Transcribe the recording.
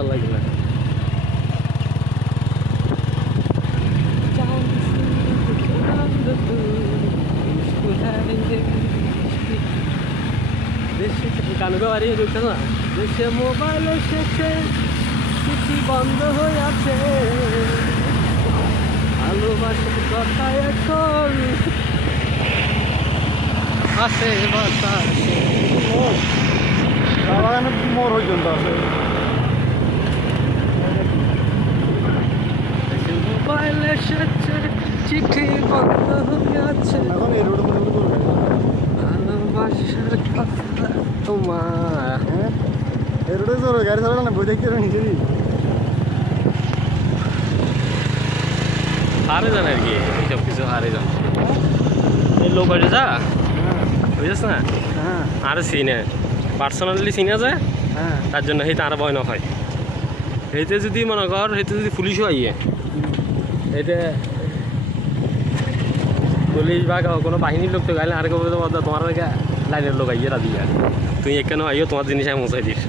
ভালো লাগে না। গান গাওয়ারি ঢুকছে না, দেশে মোবাইল এসেছে, চিঠি বন্ধ হয়ে আছে, ভালোবাসার কথা এখন আসে বাতাসে। মোর পর্যন্ত আছে মোবাইল এসেছে, চিঠি বন্ধ হয়ে আছে, এখন এই রোড পর্যন্ত করবে। ভালোবাসার কথা তোমার। হ্যাঁ এই রোডে জোর গাড়ি চালানো না, বই দেখতে নিজেরই হারে যান আর কি, সব কিছু হারে যান। এই লোক হয়ে যা বুঝেছ না, হ্যাঁ আর চিনে পার্সোনালি চিনে যায়, হ্যাঁ তার জন্য সেইটা আর ভয় নয়। সেইতে যদি মনে কর, সেইতে যদি পুলিশও আইয়ে, এইতে পুলিশ বা কোনো বাহিনীর লোক তো গাইলে আর কেউ তোমার লাইনের লোক আইয়ে রাজি, আর তুই এখানে আইও তোমার জিনিস আমি পৌঁছাই দিস।